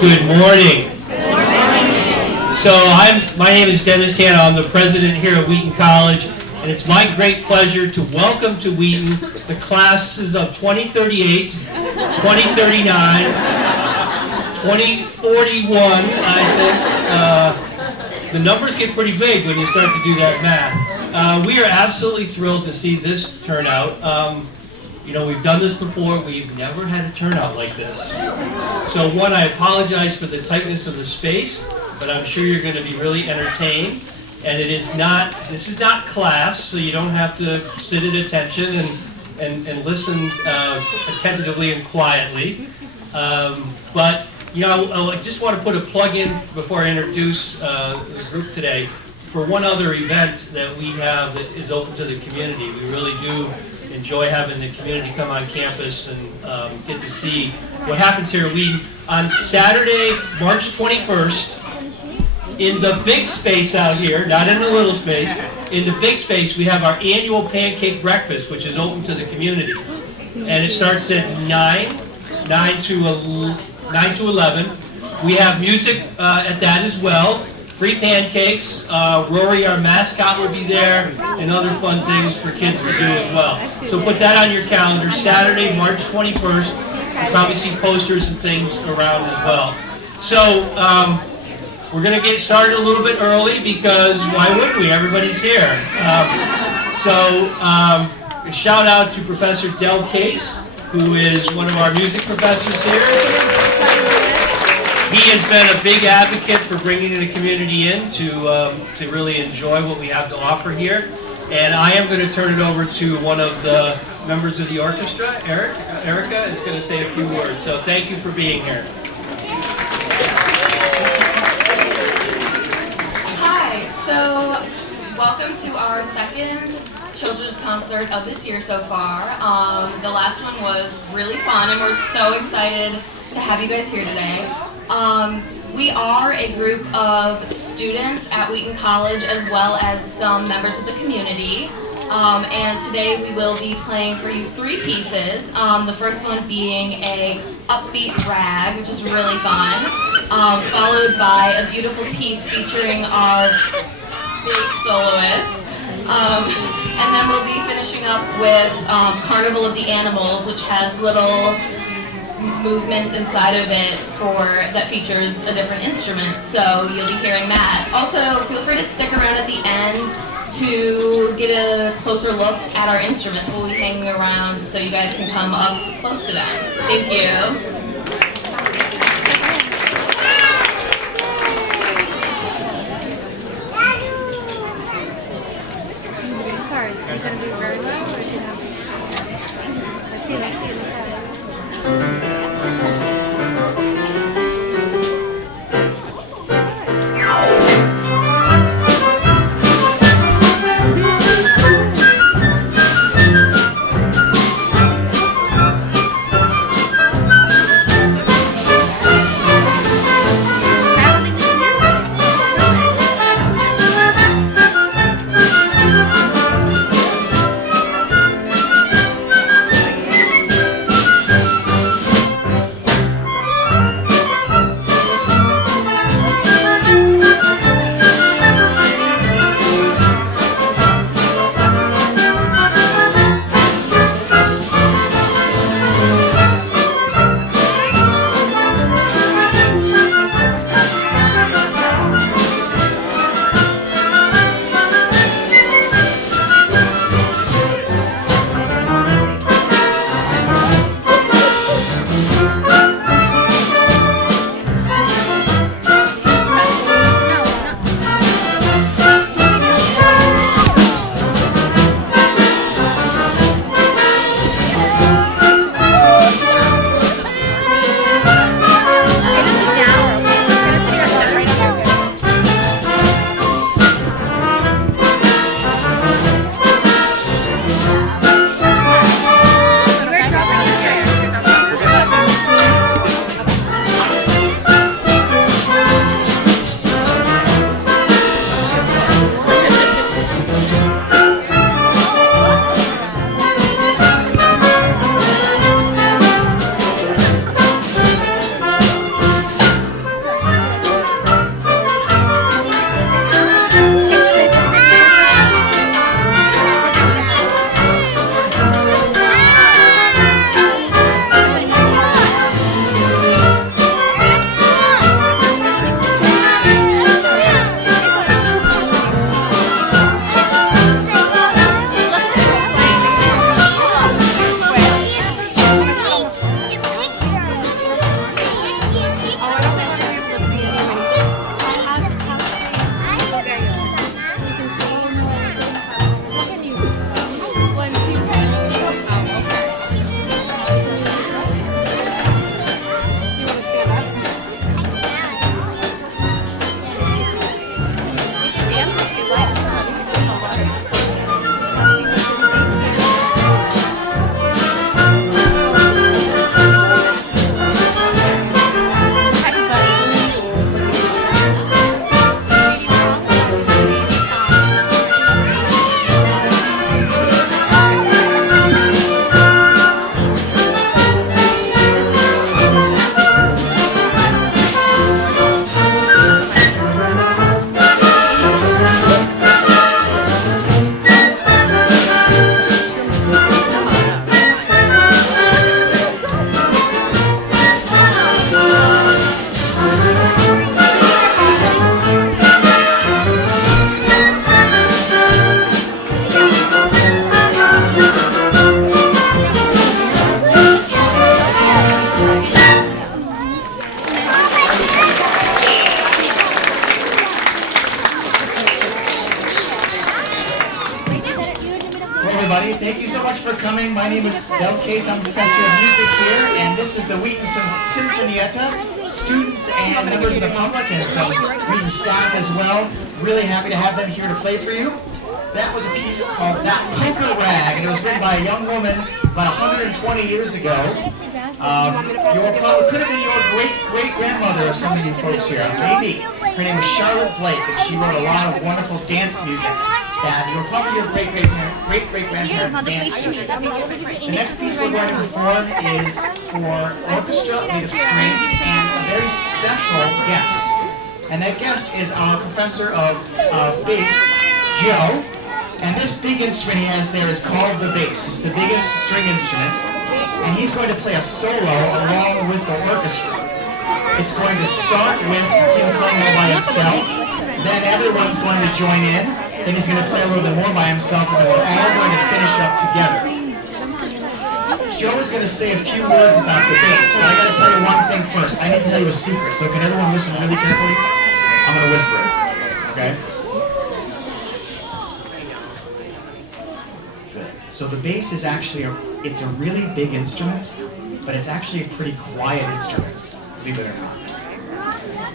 Good morning. So my name is Dennis Hanna. I'm the president here at Wheaton College, and it's my great pleasure to welcome to Wheaton the classes of 2038, 2039, 2041, I think. The numbers get pretty big when you start to do that math. We are absolutely thrilled to see this turnout. You know, we've done this before. We've never had a turnout like this. So one, I apologize for the tightness of the space, but I'm sure you're going to be really entertained. And this is not class, so you don't have to sit at attention and listen attentively and quietly. But, you know, I just want to put a plug in before I introduce the group today for one other event that we have that is open to the community. We really do enjoy having the community come on campus and get to see what happens here at Wheaton. On Saturday, March 21st, in the big space out here, not in the little space, in the big space, we have our annual Pancake Breakfast, which is open to the community. And it starts at 9 to 11. We have music at that as well. Free pancakes. Rory, our mascot, will be there, and other fun things for kids to do as well. So put that on your calendar. Saturday, March 21st. You'll probably see posters and things around as well. So we're going to get started a little bit early because why wouldn't we? Everybody's here. A shout out to Professor Del Case, who is one of our music professors here. He has been a big advocate for bringing the community in to really enjoy what we have to offer here. And I am going to turn it over to one of the members of the orchestra, Erica is going to say a few words. So thank you for being here. Hi, so welcome to our second children's concert of this year so far. The last one was really fun, and we're so excited to have you guys here today. We are a group of students at Wheaton College as well as some members of the community. And today we will be playing for you three pieces. The first one being a upbeat rag, which is really fun, followed by a beautiful piece featuring our big soloist. And then we'll be finishing up with Carnival of the Animals, which has little movements inside of it that features a different instrument, so you'll be hearing that. Also, feel free to stick around at the end to get a closer look at our instruments. We'll be hanging around so you guys can come up close to them. Thank you. Sorry, are you going to do very well? Or you know? Let's see. much for coming. My name is Del Case. I'm professor of music here, and this is the Wheaton Sinfonietta. Students and members of the public and some Wheaton staff as well. Really happy to have them here to play for you. That was a piece called That Poker Rag, and it was written by a young woman about 120 years ago. Could have been your great-great-grandmother of some of you folks here, maybe. Her name was Charlotte Blake, and she wrote a lot of wonderful dance music that your probably your great-great-grandparents danced to. The next piece we're going to perform is for orchestra made of strings and a very special guest. And that guest is our professor of bass, Joe. And this big instrument he has there is called the bass. It's the biggest string instrument. And he's going to play a solo along with the orchestra. It's going to start with him playing all by himself. Then everyone's going to join in. Then he's going to play a little bit more by himself, and then we're all going to finish up together. Joe is going to say a few words about the bass, but I got to tell you one thing first. I need to tell you a secret, so can everyone listen really carefully? I'm going to whisper it, okay? Good. So the bass is actually it's a really big instrument, but it's actually a pretty quiet instrument, believe it or not.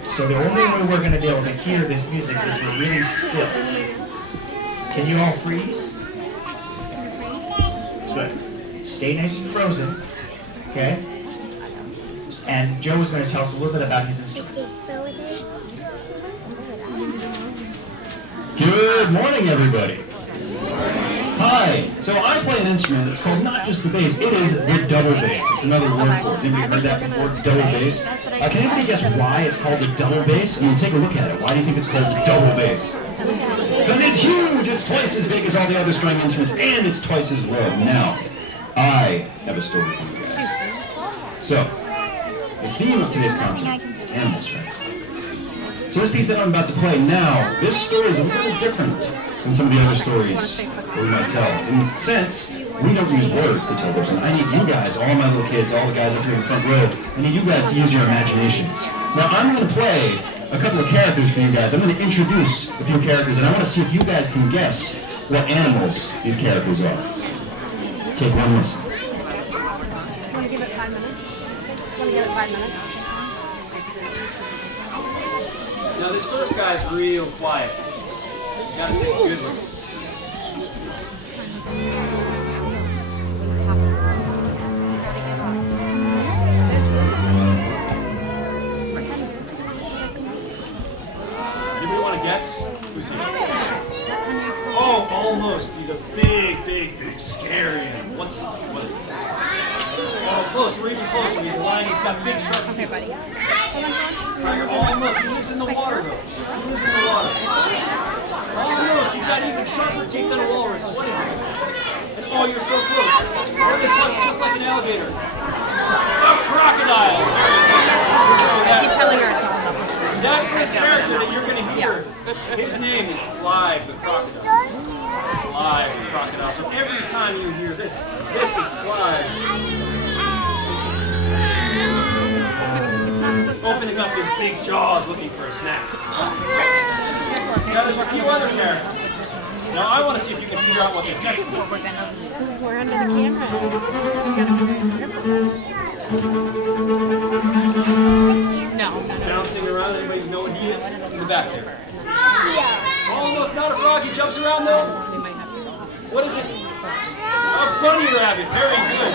So the only way we're going to be able to hear this music is we're really still. Can you all freeze? Good. Stay nice and frozen. Okay? And Joe is going to tell us a little bit about his instrument. Good morning, everybody. Hi. So I play an instrument that's called not just the bass, it is the double bass. It's another word for it. Has anybody heard that before? Double bass? Can anybody guess why it's called the double bass? I mean, take a look at it. Why do you think it's called the double bass? Because it's huge! It's twice as big as all the other string instruments, and it's twice as low. Now, I have a story for you guys. So, the theme of today's concert is animals, right? So this piece that I'm about to play now, this story is a little different than some of the other stories that we might tell. In the sense, we don't use words to tell this, and I need you guys, all my little kids, all the guys up here in the front row, I need you guys to use your imaginations. Now, I'm going to play a couple of characters for you guys. I'm going to introduce a few characters, and I want to see if you guys can guess what animals these characters are. Let's take one listen. Want to give it 5 minutes? Want to give it 5 minutes? Now this first guy's real quiet. You gotta take a good listen. Anybody want to guess? Who's he? Oh, almost. He's a big, scary animal. What is it? Oh, close. We're even closer. He's lying. He's got big sharp teeth. Okay, buddy. Tiger, almost. He lives in the water, though. He lives in the water. Almost. He's got even sharper teeth than a walrus. What is it? Oh, you're so close. Oh, this one's just like an alligator. A crocodile. Keep telling her it's all about this. That first character that you're going to hear, his name is Clive the crocodile. Clive the crocodile. So every time you hear this is Clive. Opening up his big jaws looking for a snack. Now there's a few other characters. Now I want to see if you can figure out what this next one is. We're under the camera. No. Bouncing around, anybody know what he is? In the back there. Almost not a frog, he jumps around though. What is it? A bunny rabbit, very good.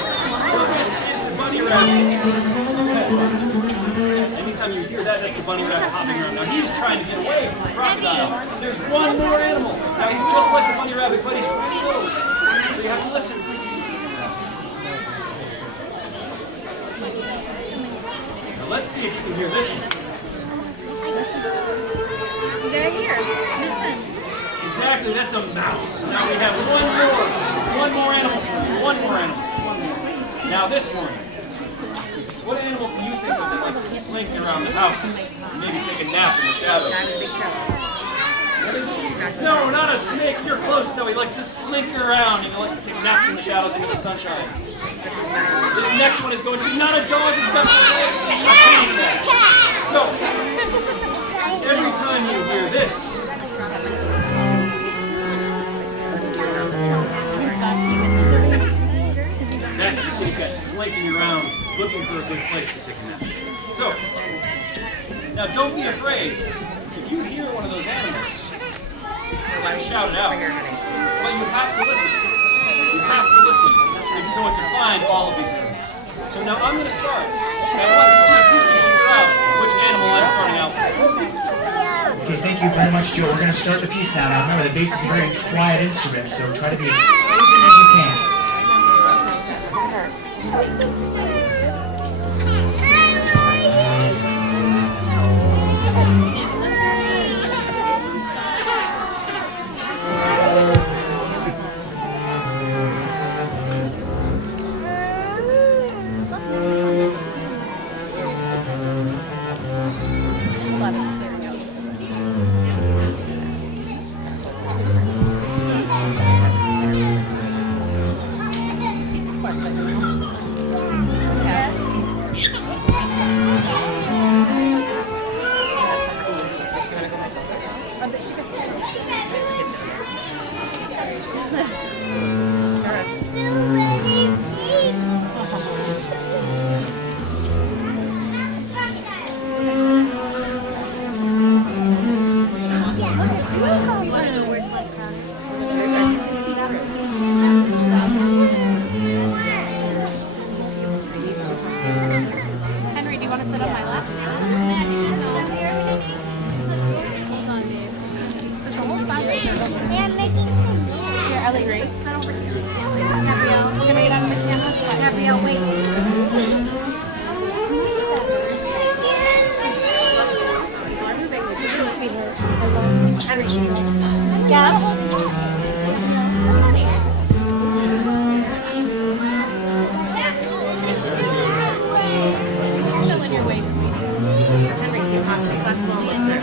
So this is the bunny rabbit. Anytime you hear that, that's the bunny rabbit hopping around. Now he's trying to get away from the crocodile. There's one more animal. Now he's just like the bunny rabbit, but he's really low. So you have to listen. Now let's see if you can hear this one. They're here. Listen. Exactly, that's a mouse. Now we have one more animal. Now this one. What animal can you think of that likes to slink around the house? Maybe take a nap in the shadows. What is it? No, not a snake. You're close though. He likes to slink around and he likes to take naps in the shadows into the sunshine. This next one is going to be not a dog. It's got legs. So every time you hear this, looking for a good place to take a nap. So, now don't be afraid. If you hear one of those animals, shout it out. But you have to listen. You have to listen if you're going to find all of these animals. So now I'm going to start. And I want to see if you can figure out which animal I'm starting out with. Okay, thank you very much, Joe. We're going to start the piece now. Now remember, the bass is a very quiet instrument, so try to be as patient as you can. Henry, do you want to sit on my lap? There's a whole side right there. Here, Ellie, right? Sit over here. Gabrielle, we're gonna get out of the camera. So Gabrielle, wait. Still in your waist, sweetie. Henry, you have to be flexible with her.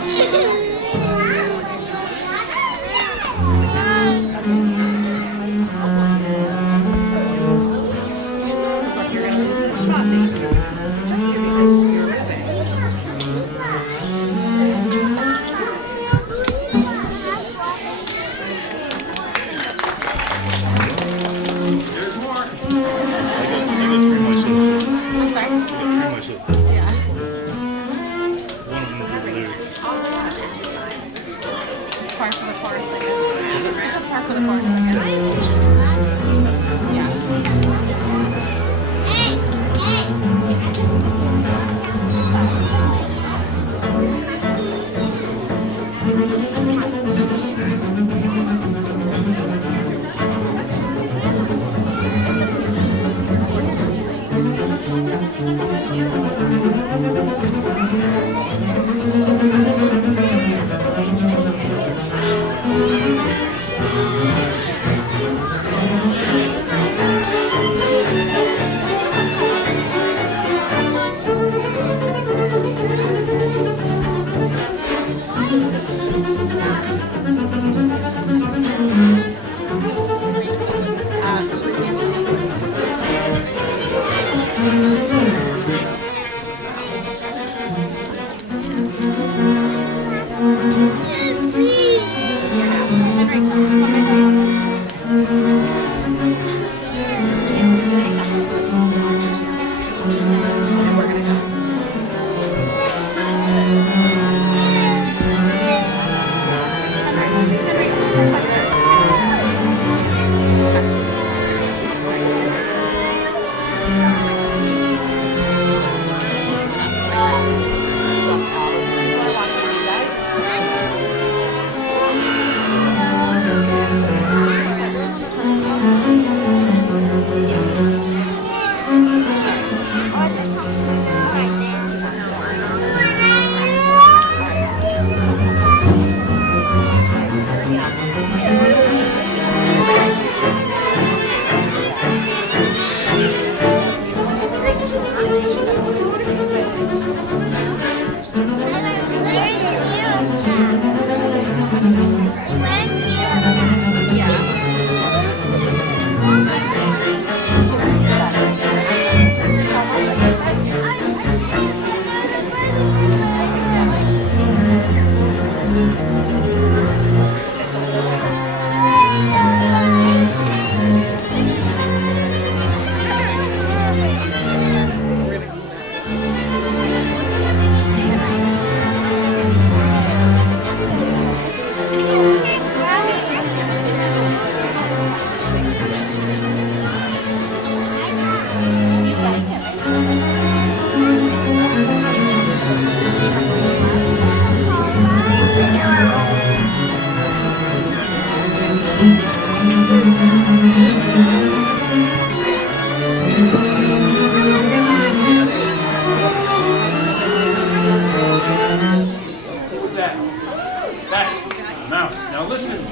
listen.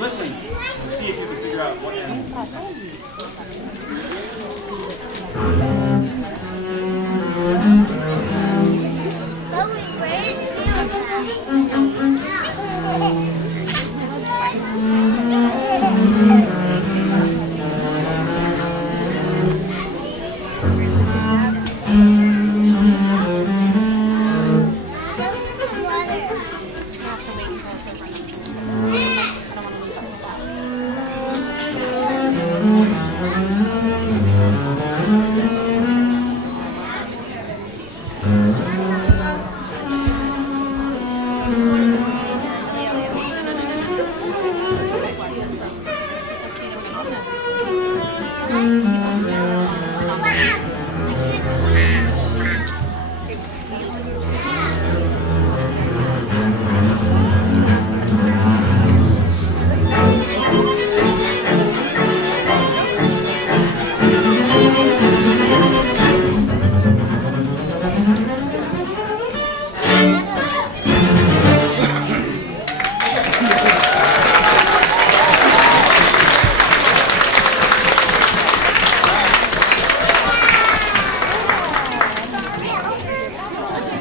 Listen. Let's see if you can figure out what animal.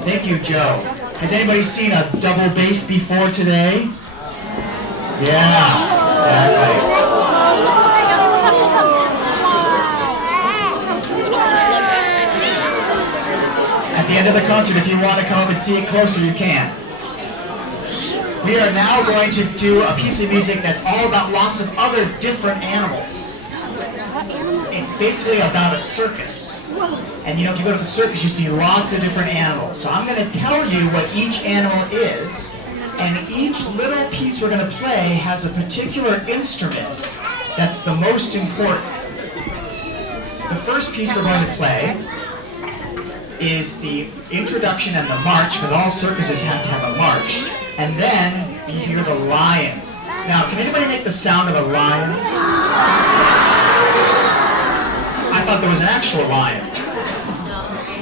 Thank you, Joe. Has anybody seen a double bass before today? Yeah, exactly. At the end of the concert, if you want to come up and see it closer, you can. We are now going to do a piece of music that's all about lots of other different animals. It's basically about a circus. And you know, if you go to the circus, you see lots of different animals. So I'm going to tell you what each animal is, and each little piece we're going to play has a particular instrument that's the most important. The first piece we're going to play is the introduction and the march, because all circuses have to have a march. And then you hear the lion. Now, can anybody make the sound of a lion? I thought there was an actual lion.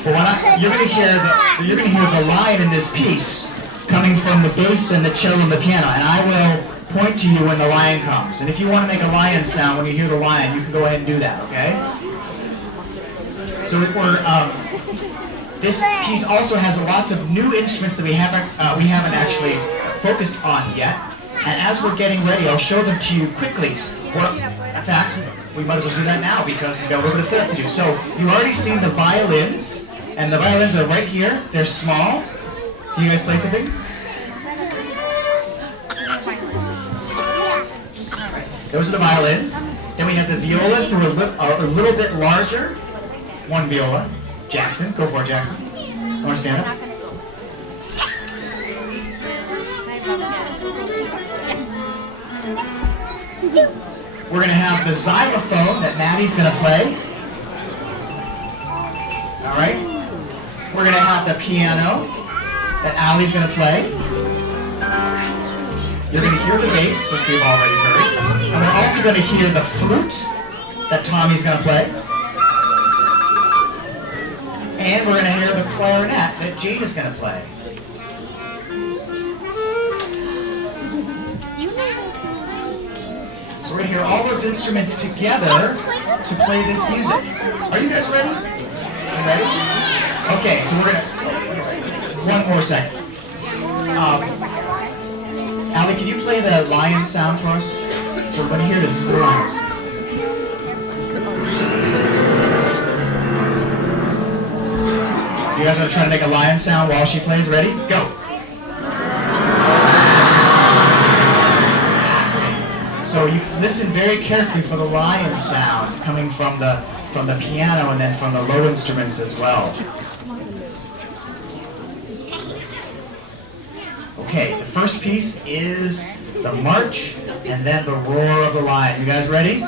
But you're going to hear the lion in this piece coming from the bass and the cello and the piano, and I will point to you when the lion comes. And if you want to make a lion sound when you hear the lion, you can go ahead and do that, okay? So this piece also has lots of new instruments that we haven't actually focused on yet. And as we're getting ready, I'll show them to you quickly. Well, in fact, we might as well do that now because we've got a little bit of setup to do. So you've already seen the violins, and the violins are right here. They're small. Can you guys play something? Those are the violins. Then we have the violas that are a little bit larger. One viola. Jackson, go for it, Jackson. You want to stand up? We're going to have the xylophone that Maddie's going to play. All right. We're going to have the piano that Allie's going to play. You're going to hear the bass, which we've already heard. And we're also going to hear the flute that Tommy's going to play. And we're going to hear the clarinet that Jane is going to play. So we're going to hear all those instruments together to play this music. Are you guys ready? You ready? Okay, so we're going to... One more second. Allie, can you play the lion sound for us? So we're going to hear this is the lions. You guys want to try to make a lion sound while she plays? Ready? Go! Exactly. So you listen very carefully for the lion sound coming from the piano and then from the low instruments as well. Okay, the first piece is the march and then the roar of the lion. You guys ready?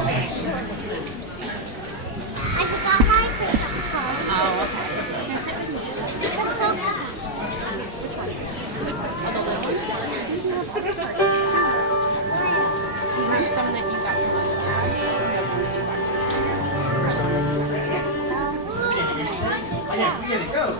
Okay. Yeah, we get it. Go.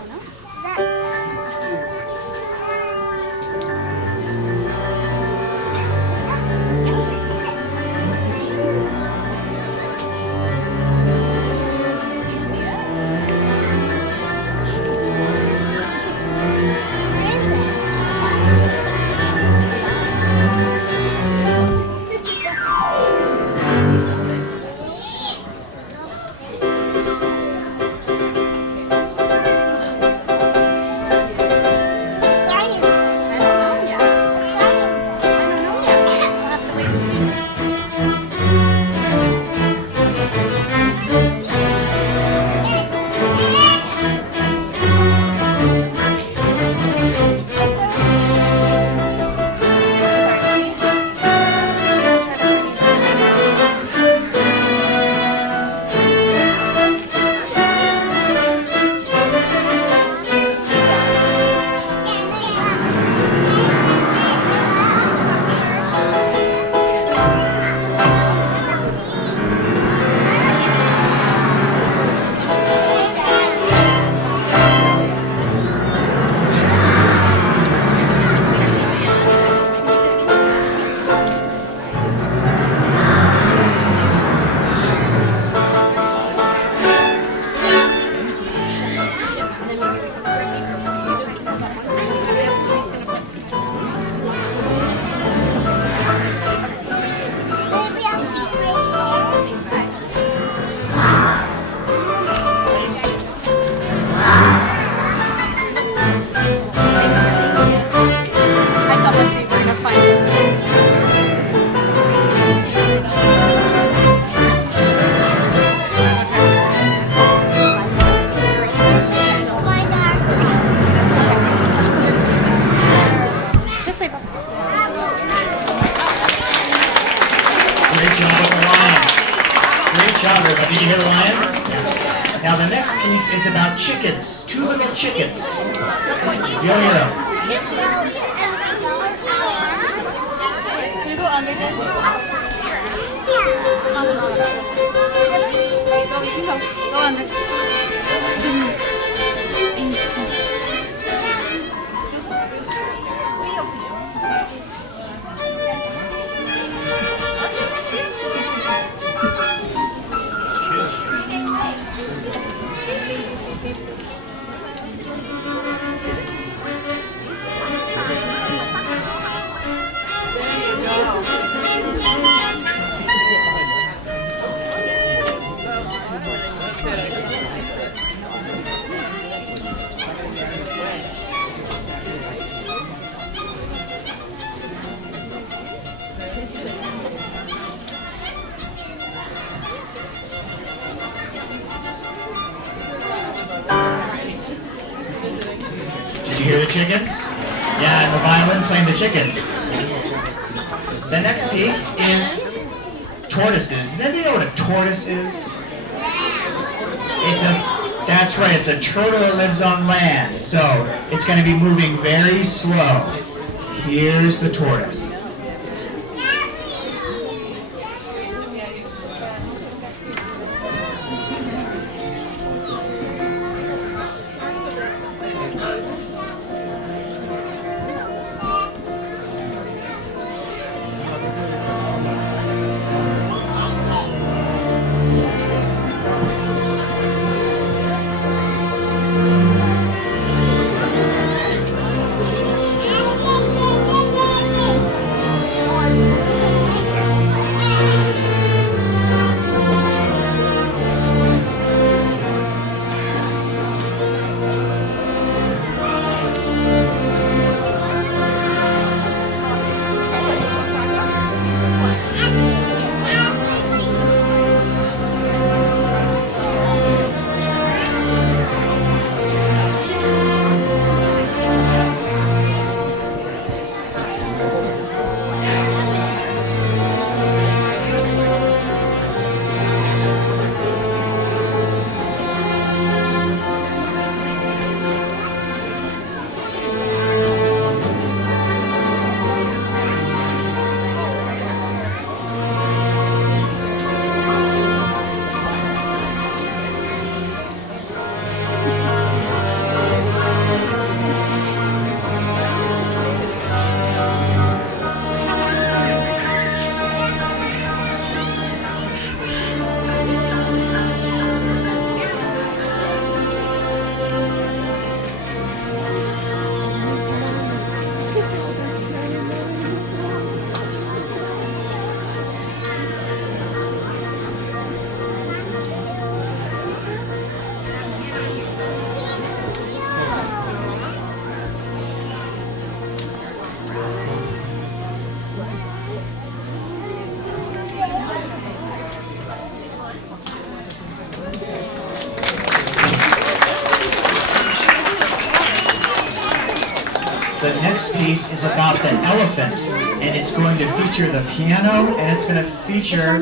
you hear the lions? Yeah. Now the next piece is about chickens. Two little chickens. You'll hear them. Can you go under this? Go, you can go. Go under. Did you hear the chickens? Yeah, and the violin playing the chickens. The next piece is tortoises. Does anybody know what a tortoise is? That's right, it's a turtle that lives on land. So it's going to be moving very slow. Here's the tortoise. The next piece is about the elephant, and it's going to feature the piano, and it's going to feature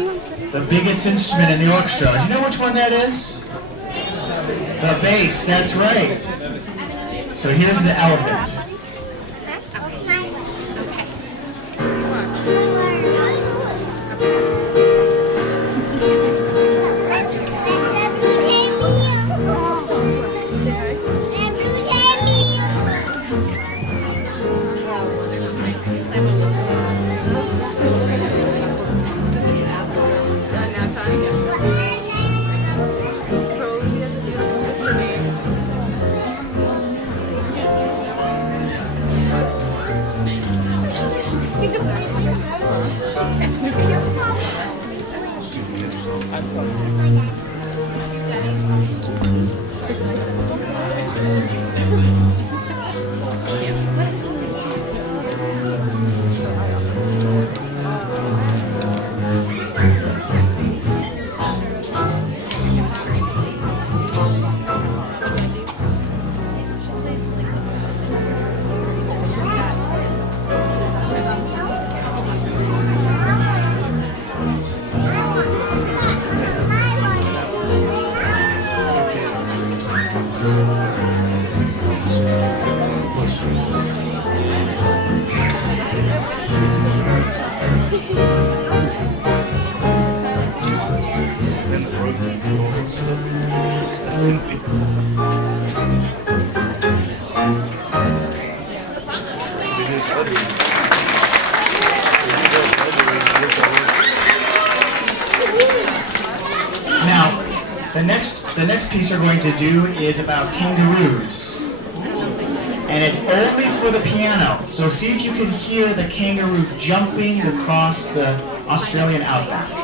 the biggest instrument in the orchestra. Do you know which one that is? The bass, that's right. So here's the elephant. Now, the next piece we're going to do is about kangaroos. And it's only for the piano. So see if you can hear the kangaroo jumping across the Australian outback.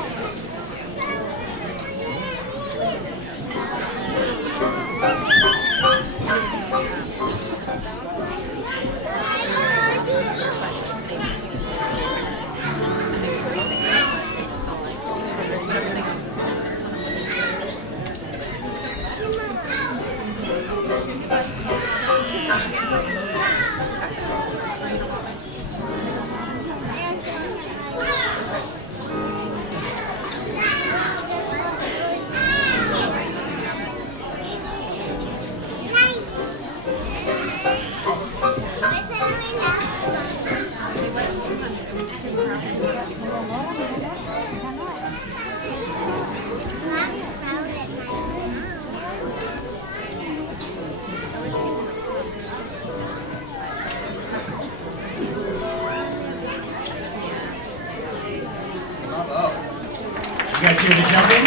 You guys hear the jumping?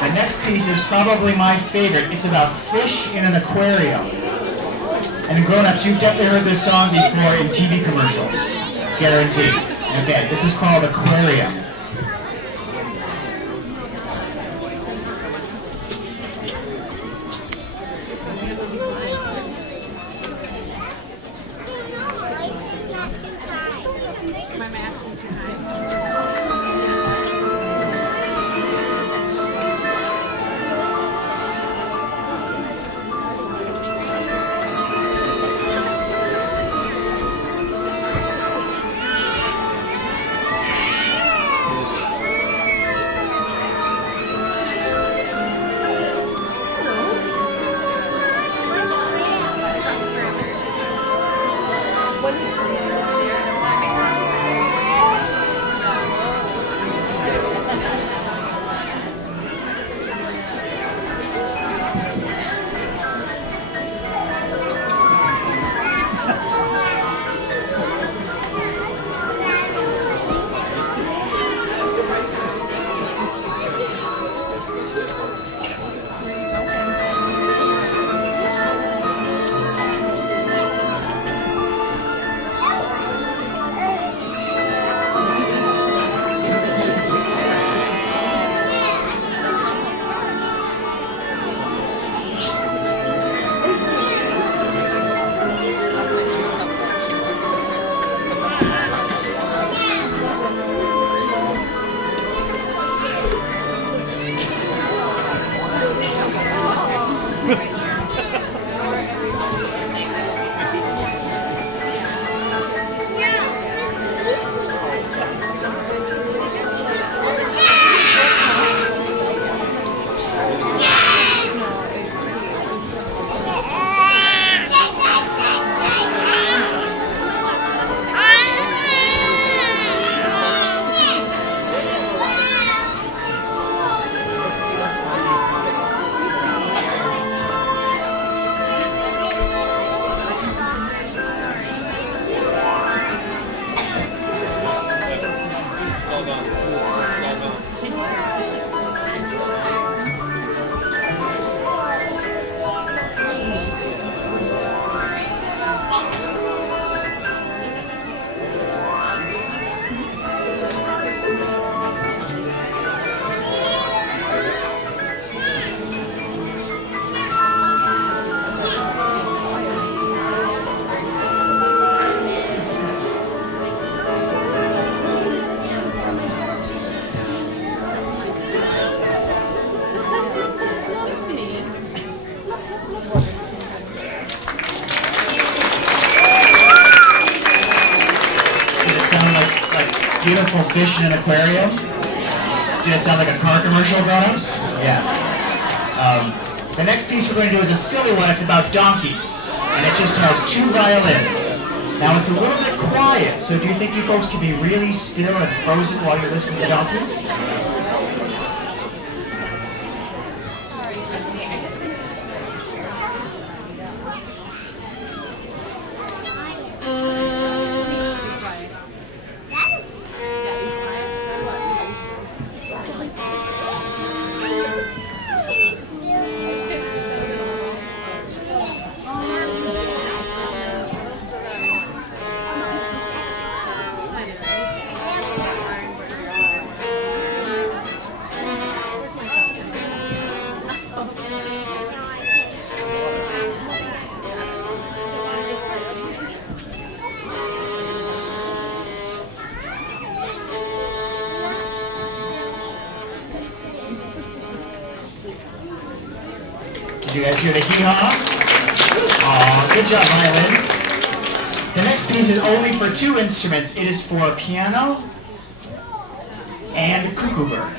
The next piece is probably my favorite. It's about fish in an aquarium. And grown-ups, you've definitely heard this song before in TV commercials. Guaranteed. Okay, this is called Aquarium. Beautiful fish in an aquarium. Did it sound like a car commercial, grown-ups? Yes. The next piece we're going to do is a silly one. It's about donkeys, and it just has 2 violins. Now it's a little bit quiet, so do you think you folks can be really still and frozen while you're listening to the donkeys? Did you guys hear the hee-haw? Aw, good job, violins. The next piece is only for 2 instruments. It is for piano and cuckoo bird.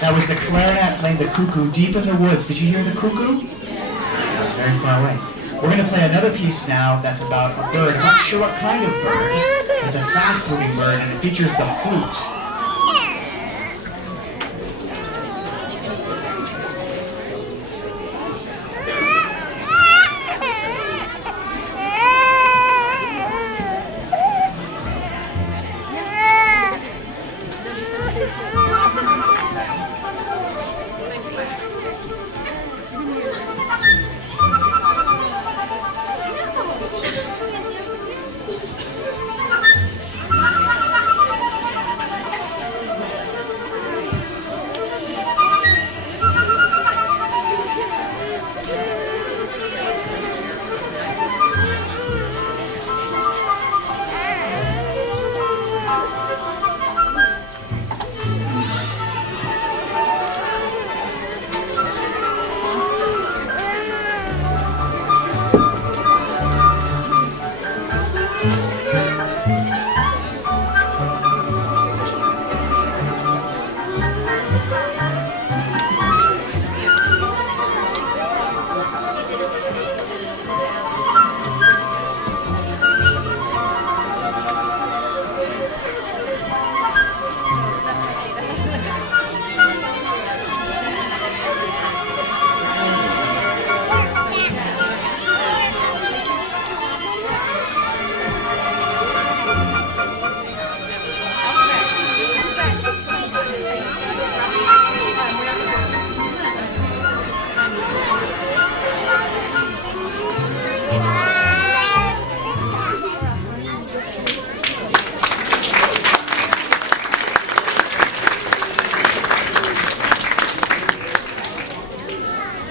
That was the clarinet playing the cuckoo deep in the woods. Did you hear the cuckoo? It was very far away. We're going to play another piece now that's about a bird. I'm not sure what kind of bird. It's a fast-moving bird, and it features the flute.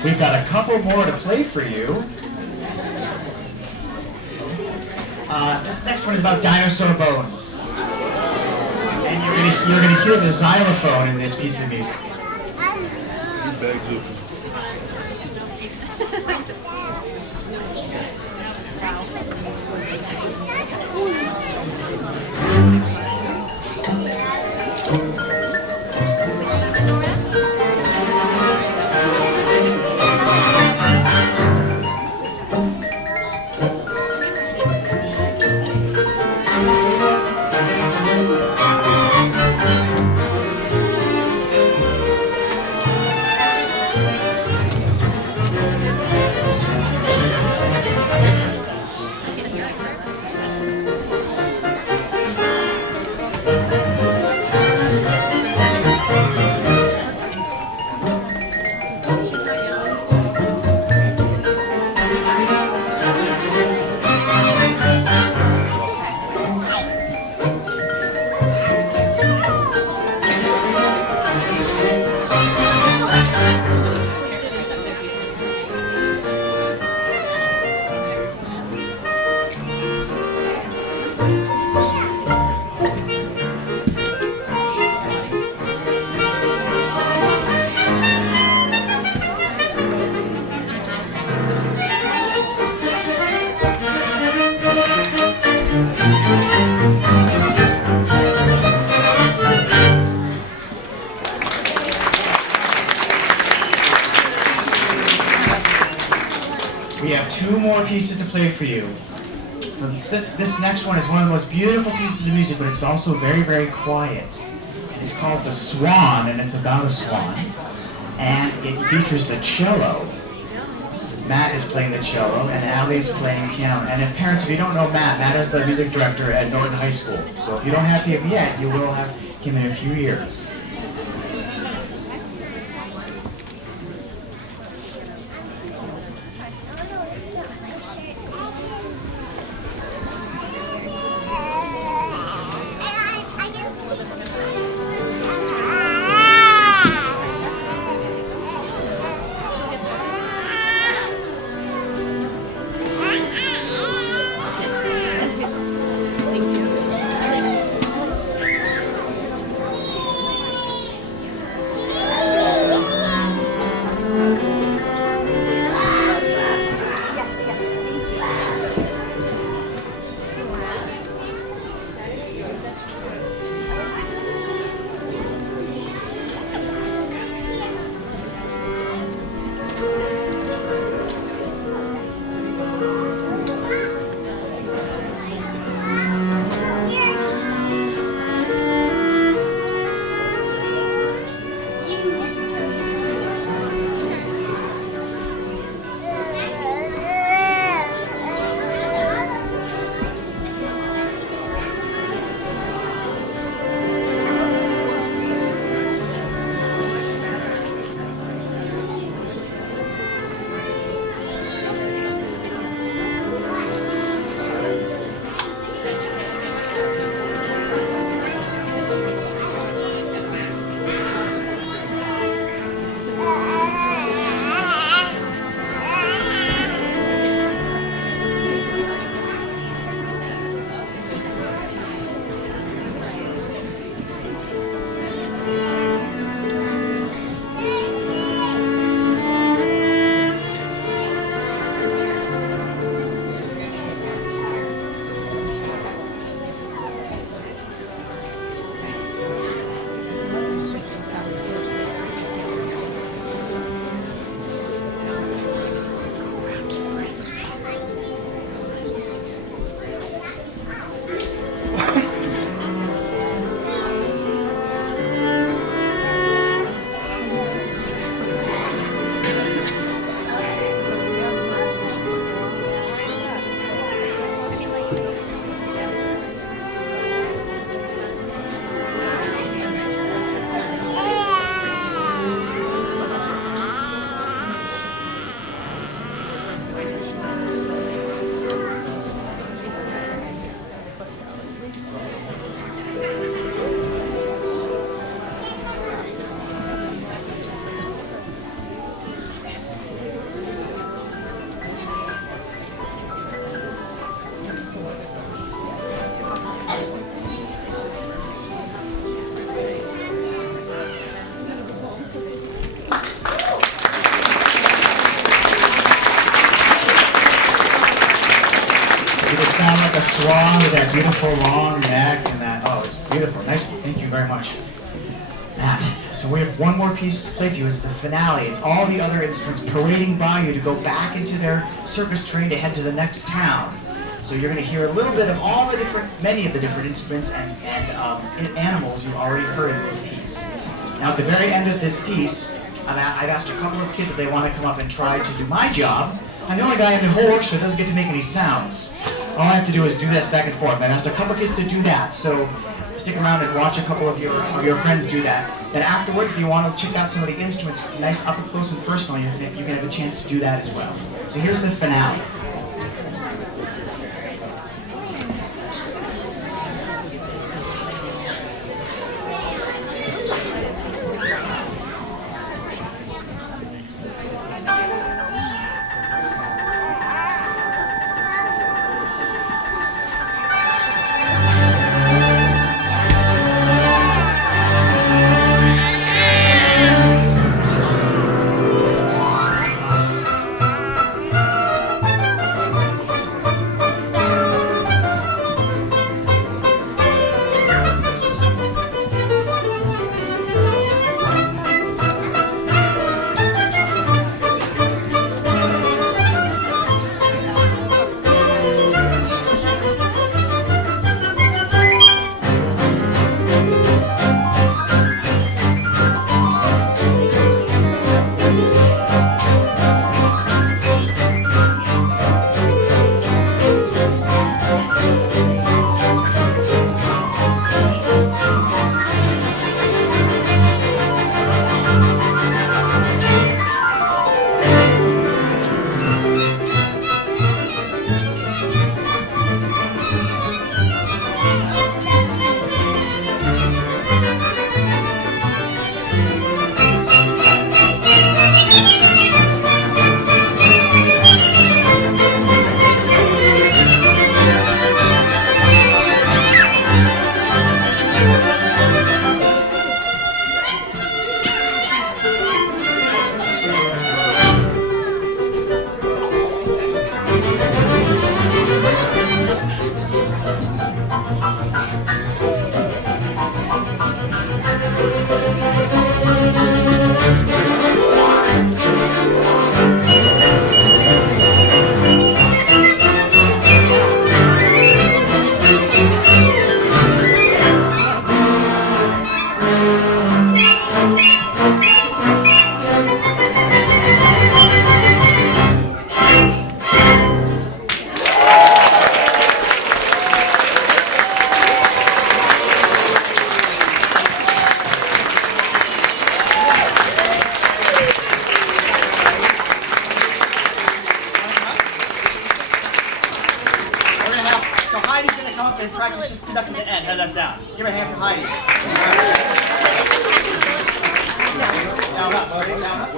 We've got a couple more to play for you. This next one is about dinosaur bones. And you're gonna hear the xylophone in this piece of music. We have two more pieces to play for you. This next one is one of the most beautiful pieces of music, but it's also very, very quiet. And it's called The Swan, and it's about a swan. And it features the cello. Matt is playing the cello, and Allie's playing piano. And if parents, if you don't know Matt is the music director at Norton High School. So if you don't have him yet, you will have him in a few years. a swan with that beautiful long neck and that, oh, it's beautiful. Nice, thank you very much. That. So we have one more piece to play for you. It's the finale. It's all the other instruments parading by you to go back into their circus train to head to the next town. So you're going to hear a little bit of all the different, many of the different instruments and animals you've already heard in this piece. Now at the very end of this piece, I've asked a couple of kids if they want to come up and try to do my job. I'm the only guy in the whole orchestra that doesn't get to make any sounds. All I have to do is do this back and forth. I've asked a couple of kids to do that, so stick around and watch a couple of your friends do that. Then afterwards, if you want to check out some of the instruments, nice up close and personal, you can have a chance to do that as well. So here's the finale. And practice just to get up to the end. How does that sound? Give a hand for Heidi. Down up, down up.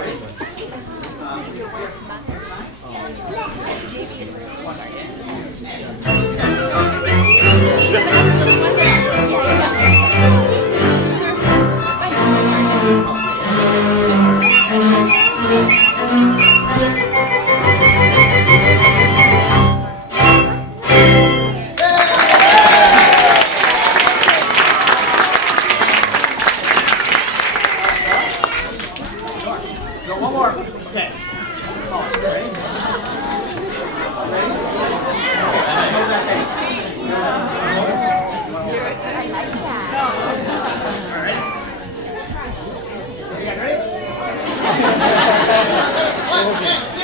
One more. Okay. Ready? You guys ready? 1, 2,